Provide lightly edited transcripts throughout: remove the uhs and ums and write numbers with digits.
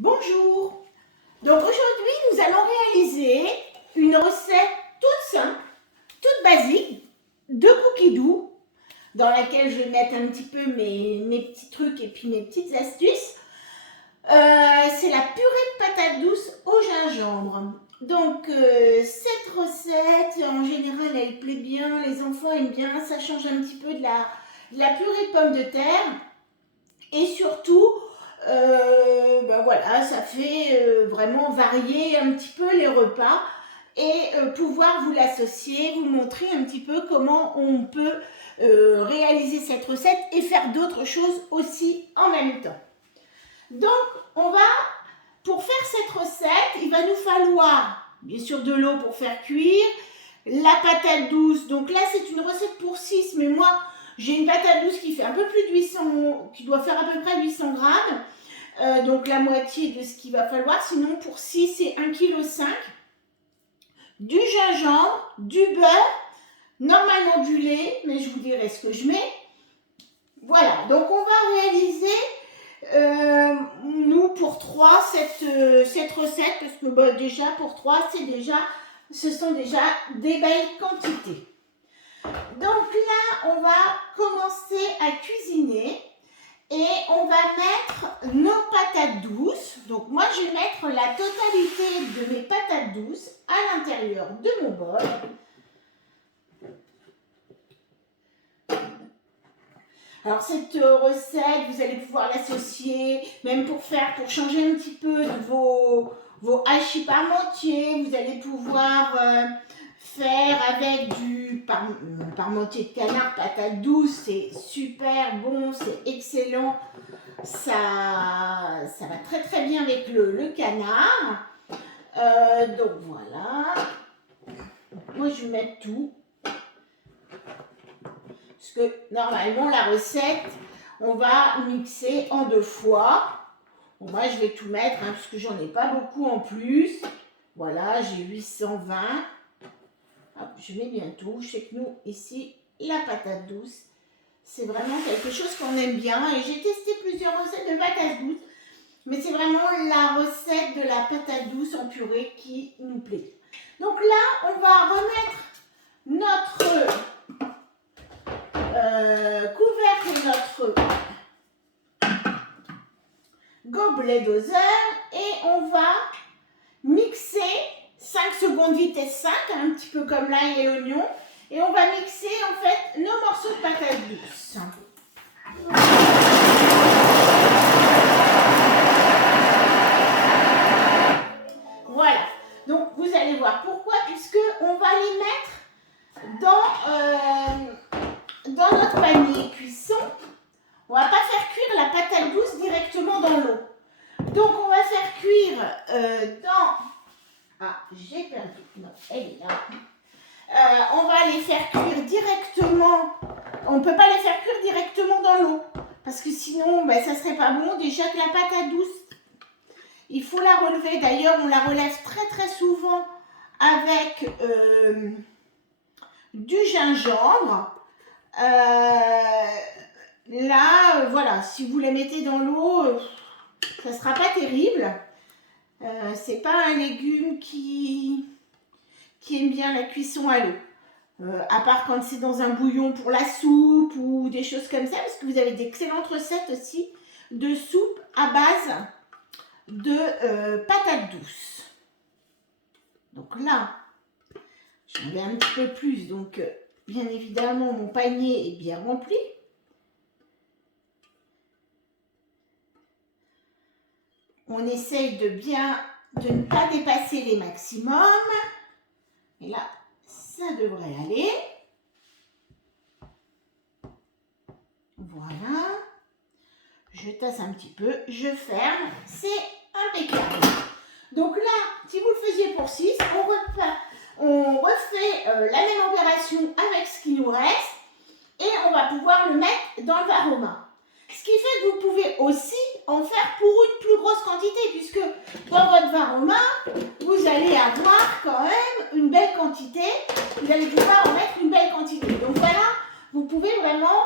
Bonjour. Donc aujourd'hui, nous allons réaliser une recette toute simple, toute basique de cookies doux dans laquelle je vais mettre un petit peu mes petits trucs et puis mes petites astuces. C'est la purée de patates douces au gingembre. Donc cette recette, en général, elle plaît bien, les enfants aiment bien, ça change un petit peu de la purée de pommes de terre. Et surtout, voilà, ça fait vraiment varier un petit peu les repas et pouvoir vous l'associer, vous montrer un petit peu comment on peut réaliser cette recette et faire d'autres choses aussi en même temps. Donc, pour faire cette recette, il va nous falloir bien sûr de l'eau pour faire cuire, la patate douce. Donc là, c'est une recette pour 6, mais moi, j'ai une patate douce qui fait un peu plus de 800, qui doit faire à peu près 800 grammes. Donc la moitié de ce qu'il va falloir. Sinon, pour 6, c'est 1,5 kg. Du gingembre, du beurre, normalement du lait, mais je vous dirai ce que je mets. Voilà, donc on va réaliser, nous, pour 3, cette recette, parce que déjà, pour 3, ce sont déjà des belles quantités. Donc là, on va commencer à cuisiner et on va mettre nos patates douces. Donc moi, je vais mettre la totalité de mes patates douces à l'intérieur de mon bol. Alors cette recette, vous allez pouvoir l'associer, même pour changer un petit peu de vos hachis parmentiers. Vous allez pouvoir faire avec du parmentier de canard, patate douce. C'est super bon, c'est excellent. Ça va très très bien avec le canard. Donc voilà. Moi je vais mettre tout. Parce que normalement, la recette, on va mixer en 2 fois. Bon, moi, je vais tout mettre, parce que j'en ai pas beaucoup en plus. Voilà, j'ai 820. Hop, je mets bien tout. Je sais que nous, ici, la patate douce, c'est vraiment quelque chose qu'on aime bien. Et j'ai testé plusieurs recettes de patates douces. Mais c'est vraiment la recette de la patate douce en purée qui nous plaît. Donc là, on va remettre notre couvercle de notre gobelet doseur et on va mixer 5 secondes vitesse 5, un petit peu comme l'ail et l'oignon, et on va mixer en fait nos morceaux de patates douces. Voilà, donc vous allez voir pourquoi, puisque on va les mettre dans notre panier cuisson. On ne va pas faire cuire la patate douce directement dans l'eau. Donc on va faire cuire dans... Ah, j'ai perdu. Non, elle est là. On va les faire cuire directement. On ne peut pas les faire cuire directement dans l'eau. Parce que sinon, ça ne serait pas bon. Déjà que la patate douce, il faut la relever. D'ailleurs, on la relève très très souvent avec du gingembre. Là, voilà, si vous les mettez dans l'eau, ça ne sera pas terrible. C'est pas un légume qui aime bien la cuisson à l'eau. À part quand c'est dans un bouillon pour la soupe ou des choses comme ça, parce que vous avez d'excellentes recettes aussi de soupe à base de patates douces. Donc là, j'en mets un petit peu plus, donc bien évidemment mon panier est bien rempli. On essaye de ne pas dépasser les maximums. Et là, ça devrait aller. Voilà. Je tasse un petit peu, je ferme. C'est impeccable. Donc là, si vous le faisiez pour 6, on refait la même opération avec ce qui nous reste. Et on va pouvoir le mettre dans le varoma. Ce qui fait que vous pouvez aussi en faire pour une plus grosse quantité, puisque dans votre varoma, vous allez avoir quand même une belle quantité. Vous allez pouvoir en mettre une belle quantité. Donc voilà, vous pouvez vraiment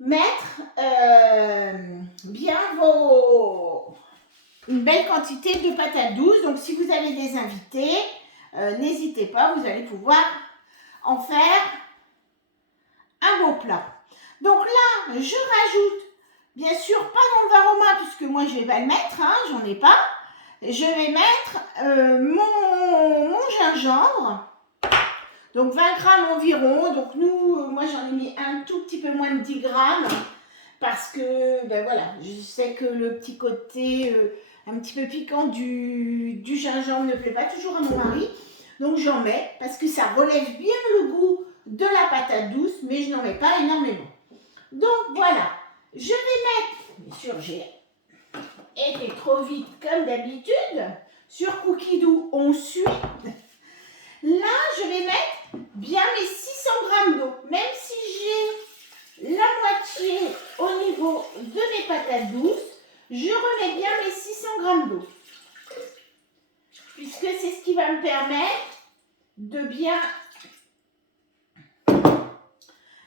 mettre bien une belle quantité de patates douces. Donc, si vous avez des invités, n'hésitez pas, vous allez pouvoir en faire un beau plat. Donc là, je rajoute, bien sûr, pas dans le varoma, puisque moi, je ne vais pas le mettre, hein, j'en ai pas. Je vais mettre mon gingembre. Donc 20 grammes environ. Donc moi j'en ai mis un tout petit peu moins de 10 grammes. Parce que, ben voilà, je sais que le petit côté un petit peu piquant du gingembre ne plaît pas toujours à mon mari. Donc j'en mets parce que ça relève bien le goût de la patate douce, mais je n'en mets pas énormément. Donc voilà, je vais mettre, bien sûr j'ai été trop vite comme d'habitude. Sur Cookie Dough, on suit. Là, je vais mettre bien mes 600 grammes d'eau. Même si j'ai la moitié au niveau de mes patates douces, je remets bien mes 600 grammes d'eau. Puisque c'est ce qui va me permettre de bien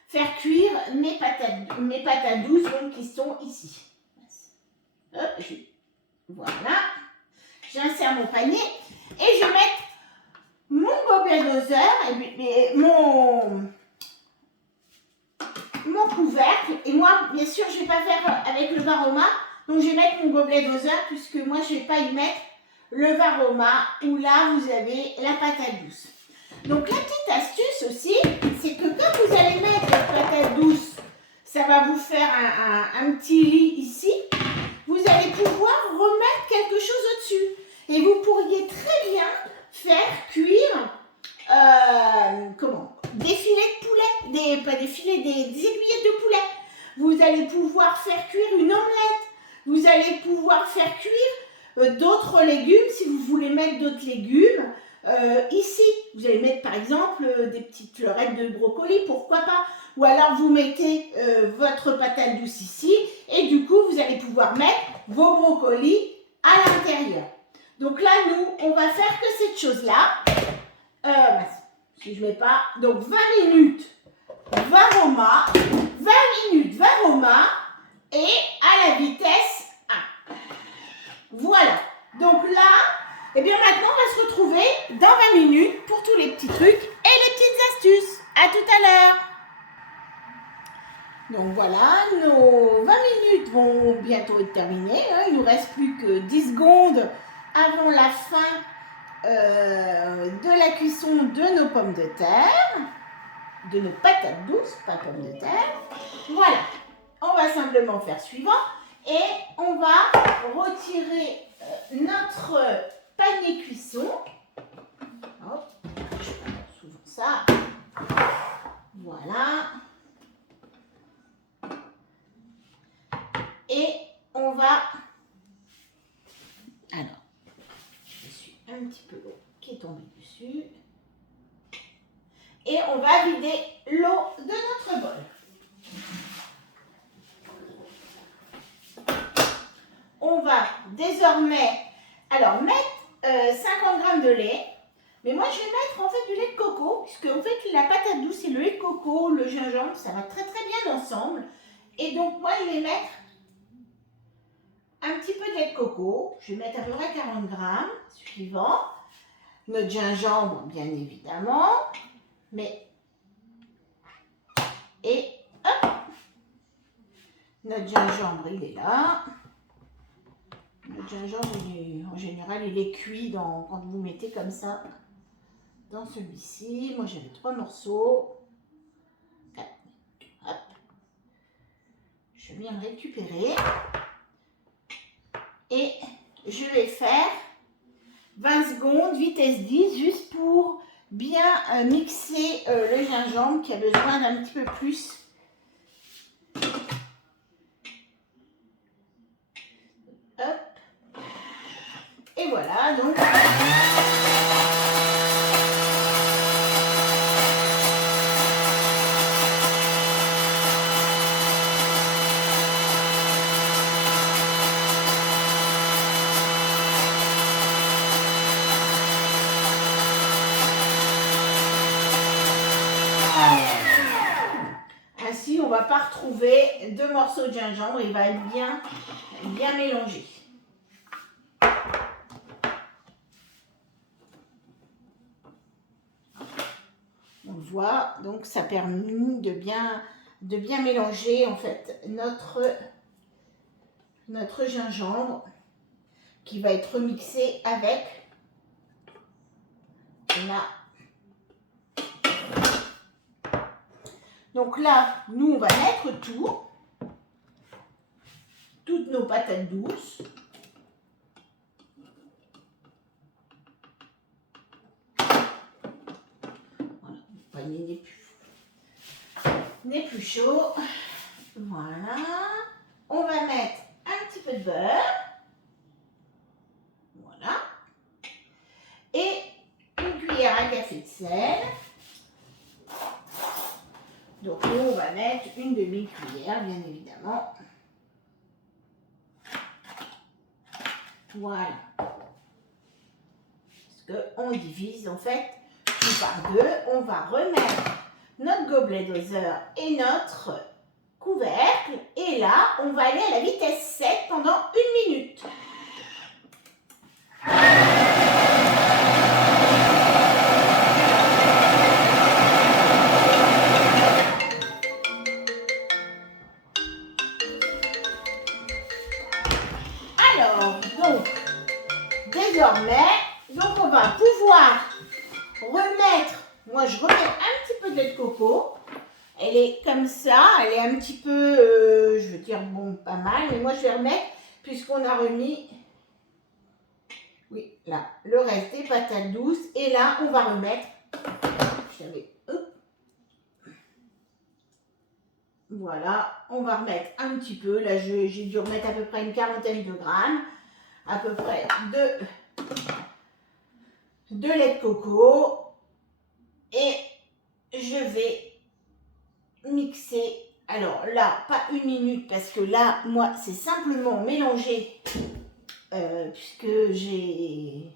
faire cuire mes patates douces donc, qui sont ici. Hop, voilà. J'insère mon panier et je vais mettre mon gobelet doseur et mon couvercle. Et moi, bien sûr, je ne vais pas faire avec le varoma. Donc, je vais mettre mon gobelet doseur puisque moi, je ne vais pas y mettre le varoma où là, vous avez la patate douce. Donc, la petite astuce aussi, c'est que quand vous allez mettre la patate douce, ça va vous faire un petit lit ici. Vous allez pouvoir remettre quelque chose au-dessus. Et vous pourriez très bien faire cuire des filets de poulet, pas des filets, des aiguillettes de poulet. Vous allez pouvoir faire cuire une omelette. Vous allez pouvoir faire cuire d'autres légumes si vous voulez mettre d'autres légumes. Ici, vous allez mettre par exemple des petites fleurettes de brocoli, pourquoi pas. Ou alors vous mettez votre patate douce ici et du coup vous allez pouvoir mettre vos brocolis à l'intérieur. Donc là, nous, on va faire que cette chose-là. Si je ne mets pas, donc 20 minutes varoma, 20 minutes varoma et à la vitesse 1. Voilà. Donc là, et bien maintenant, on va se retrouver dans 20 minutes pour tous les petits trucs et les petites astuces. À tout à l'heure. Donc voilà, nos 20 minutes vont bientôt être terminées. Hein. Il ne nous reste plus que 10 secondes avant la fin de la cuisson de nos pommes de terre, de nos patates douces, pas pommes de terre. Voilà, on va simplement faire suivant et on va retirer notre panier cuisson. Hop, je prends souvent ça. Voilà. Et on va... Alors, je suis un petit peu l'eau qui est tombée dessus. Et on va vider l'eau de notre bol. On va désormais mettre 50 g de lait. Mais moi, je vais mettre en fait du lait de coco, puisque en fait, la patate douce et le lait de coco, le gingembre, ça va très très bien ensemble. Et donc, moi, je vais mettre un petit peu de lait de coco. Je vais mettre à peu près 40 g, suivant. Notre gingembre, bien évidemment. Et hop, notre gingembre, il est là. Notre gingembre, en général, il est cuit quand vous mettez comme ça dans celui-ci. Moi, j'avais 3 morceaux. Hop. Je viens le récupérer. Et je vais faire 20 secondes, vitesse 10, juste pour bien mixer le gingembre qui a besoin d'un petit peu plus. Hop. Et voilà, donc... Ainsi, on ne va pas retrouver 2 morceaux de gingembre, il va être bien mélangé. voit. Donc ça permet de bien mélanger en fait notre gingembre qui va être mixé avec là. Donc là, nous on va mettre toutes nos patates douces. Voilà, le panier n'est plus chaud. Voilà. On va mettre un petit peu de beurre. Voilà. Et une cuillère à café de sel. Donc nous, on va mettre une demi-cuillère, bien évidemment. Voilà. Parce qu'on divise en fait tout par deux. On va remettre notre gobelet doseur et notre couvercle. Et là, on va aller à la vitesse 7 pendant 1 minute. Alors, donc, désormais, on va pouvoir remettre, moi je remets un petit peu de lait de coco. Elle est comme ça, elle est un petit peu, je veux dire, bon, pas mal, mais moi je vais remettre, puisqu'on a remis, oui, là, le reste des patates douces. Et là, on va remettre, voilà, on va remettre un petit peu, là j'ai dû remettre à peu près une quarantaine de grammes, à peu près de lait de coco. Et je vais mixer, alors là, pas 1 minute, parce que là, moi, c'est simplement mélanger, puisque j'ai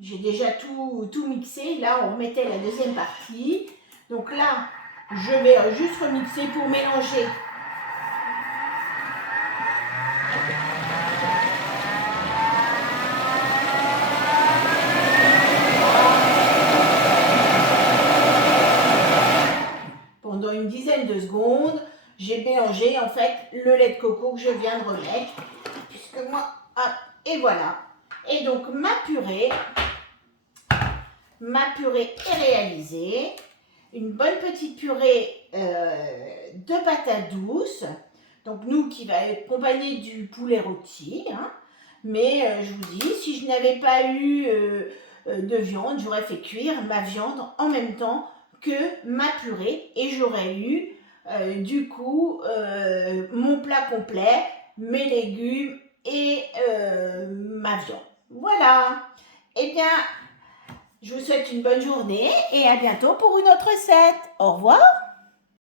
déjà tout mixé. Là, on remettait la deuxième partie. Donc là, je vais juste remixer pour mélanger. Pendant une dizaine de secondes, j'ai mélangé en fait le lait de coco que je viens de remettre. Puisque moi, hop, et voilà. Et donc ma purée est réalisée. Une bonne petite purée de patates douces. Donc nous qui va être accompagné du poulet rôti. Hein. Mais je vous dis, si je n'avais pas eu de viande, j'aurais fait cuire ma viande en même temps que ma purée. Et j'aurais eu du coup mon plat complet, mes légumes et ma viande. Voilà. Eh bien, je vous souhaite une bonne journée et à bientôt pour une autre recette. Au revoir.